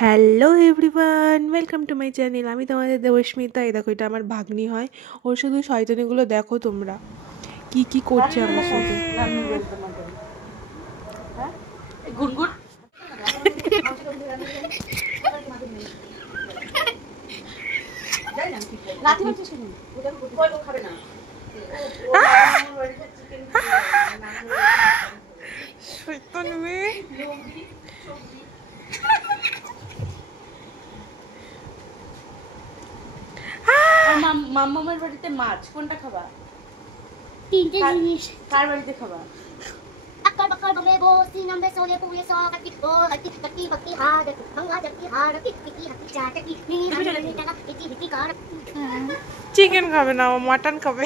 Hello everyone, welcome to my channel. আমি তোমাদের দেবস্মিতা। এই দেখো, এটা আমার ভাগ্নি হয়। ওর শুধু শয়তানিগুলো দেখো তোমরা, কি কি করছে আমার সাথে। শয়তান মেয়ে। মাম্মামের বাড়িতে মাছ কোনটা খাবা? তিনটে জিনিস। কার বাড়িতে খাবা? আকার বাকার বমে বসি নামবে সোলে পুয়ে সো কাটি ও কাটি কাটি বাকি হাড় ভাঙা জাতি হাড় কিটি হাতি চাটাকি নি নি টাকা ইটি হিটি কার চিকেন খাবে না, ও মাটন খাবে।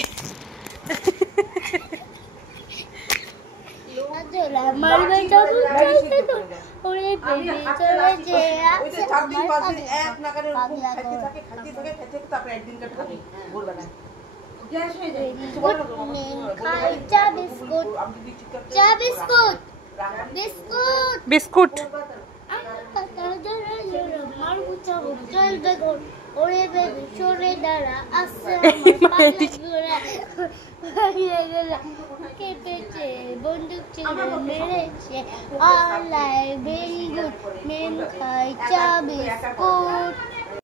আজলা মারবে যাবো চাইতে তো ওরে বেবি চলে যে ওই যে 4 দিন 5 দিন এক নাগারে খাইতে থাকে তারপর একদিন কা খাবে ভোরবেলা গ্যাস হয়ে যায়। খাই চা বিস্কুট চা বিস্কুট বিস্কুট বিস্কুট। মারবো চাবো চল দেখো ওরে বেবি সরে দাঁড়া আসছে কেটেছে বন্দুক ছেড়ে মেরেছে আলাই ভেরি গুড মেন খাই চা বিস্কুট।